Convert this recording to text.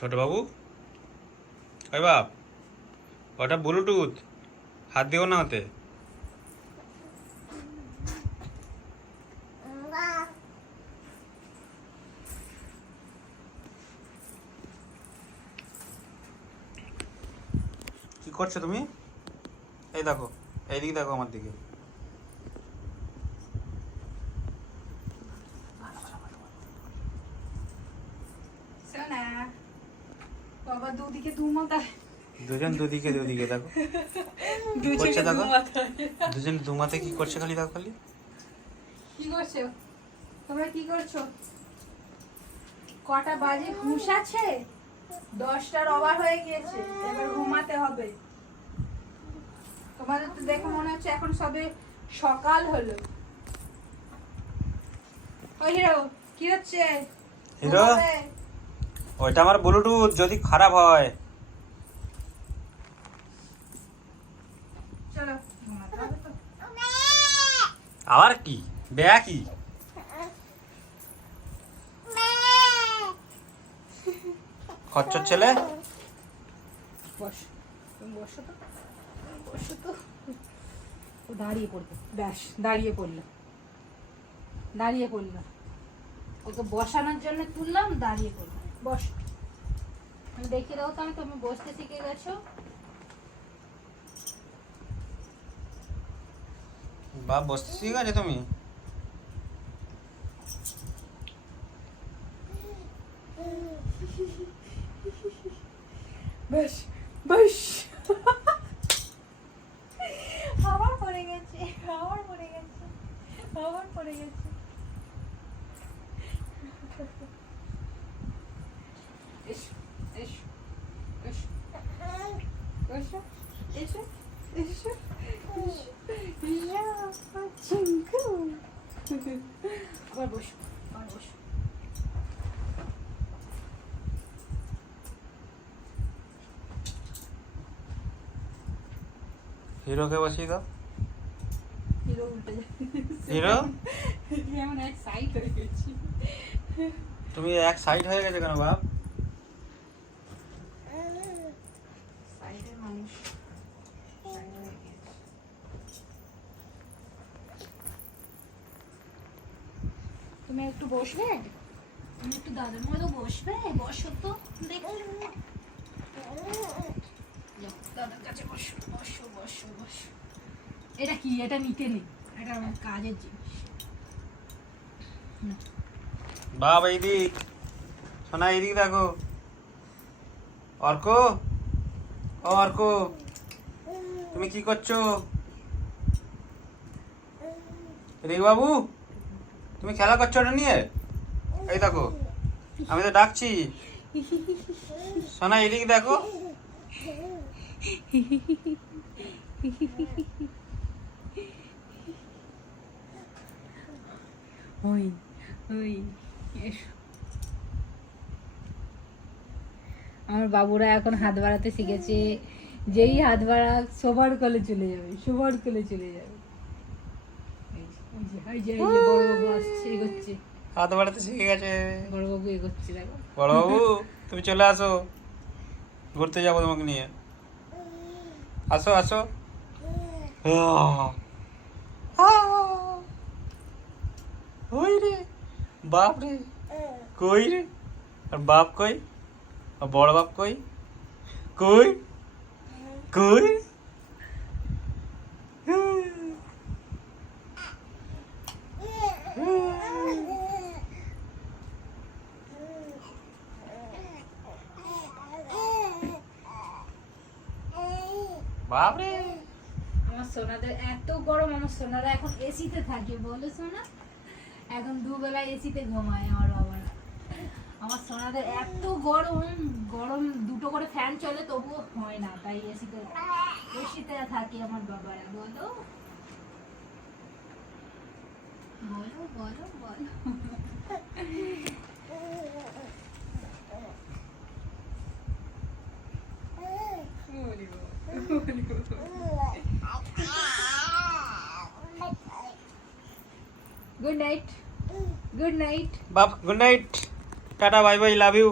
ছোট বাবু ওই বাপ ওটা ব্লুটুথ? হাত দিও না ওতে। কি করছ তুমি? এই দেখো, এইদিকে দেখো আমার দিকে সোনা দুদিকে দু মাথা দুজন দুদিকে দুদিকে দেখো। করছে দেখো? দুজন দুমাতে কি করছে খালি দেখো খালি। কি করছ? তোমরা কি করছ? কটা বাজে? ঘুষাচ্ছে দশটার ওভার হয়ে গিয়েছে। এবার ঘুমাতে হবে। তোমাদের তো দেখে মনে হচ্ছে এখন সবে সকাল হলো। ওই হিরো কি হচ্ছে? হিরো? ওইটা আমার ব্লুটুথ যদি খারাপ হয়। আবার কি? বেয়া কি? খচ্চর ছেলে? দাঁড়িয়ে পড়বে। ব্যাস দাঁড়িয়ে পড়ল। দাঁড়িয়ে পড়ল। ওকে বসানোর জন্য তুললাম দাঁড়িয়ে পড়ল। বস। আমি দেখিয়ে দাও তো আমি তুমি বসতে শিখে গেছো। বাপ বসতে ঠিক আছে তুমি? বেশ বেশ। আবার পড়ে গেছে আবার পড়ে গেছে আবার পড়ে গেছে এসো এসো এসো এসো এসো এসো এসো চিঙ্কু আবার বসো আবার বসো হিরোকে বসিয়ে দাও। হিরো উল্টে হিরো এক সাইড হয়ে গেছি। তুমি এক সাইড হয়ে গেছে কেন বাপ সাইডের মানুষ side হয়ে গেছে। তুমি একটু বসবে? তুমি একটু দাদার মতো বসবে? বসো তো দেখি দাদার কাছে বসো বসো বসো বসো। এটা কি? এটা নিতে নেই। এটা আমার কাজের জিনিস। বাপ এইদিক সোনা এইদিক দেখো। অর্ক? ও অর্ক। তুমি কি করছ? রে বাবু তুমি খেলা করছ ওটা নিয়ে? এই দেখো, আমি তো ডাকছি। সোনা, এদিক দেখো। ওই ওই আমার বাবুরা এখন হাত বাড়াতে শিখেছে, যেই হাত বাড়া সবার কলে চলে যাবে সবার কলে চলে যাবে এই যে, এই যে, এই যে, এই যে বড় বাবু আসছে এগোচ্ছে হাত বাড়াতে শিখে গেছে। বড় বাবু এগোচ্ছে দেখো। বড় তুমি চলে আসো। ঘুরতে যাব তোমাকে নিয়ে। আসো আসো। ওই রে বাপ রে। কই রে? আর বাপ কই? আর বড় বাপ কই? কই? কই? বাপ রে আমার সোনাদের এত গরম, আমার সোনারা এখন এসিতে থাকে, বলো সোনা। এখন দুবেলা এসিতে ঘুমায় আমার বাবারা আমার সোনাদের এত গরম গরম দুটো করে ফ্যান চলে, তবুও হয় না, তাই এসিতে এসিতে থাকে আমার বাবারা, বলো। বলো বলো বলো। গুড নাইট গুড নাইট বাপ good night tata bye bye love you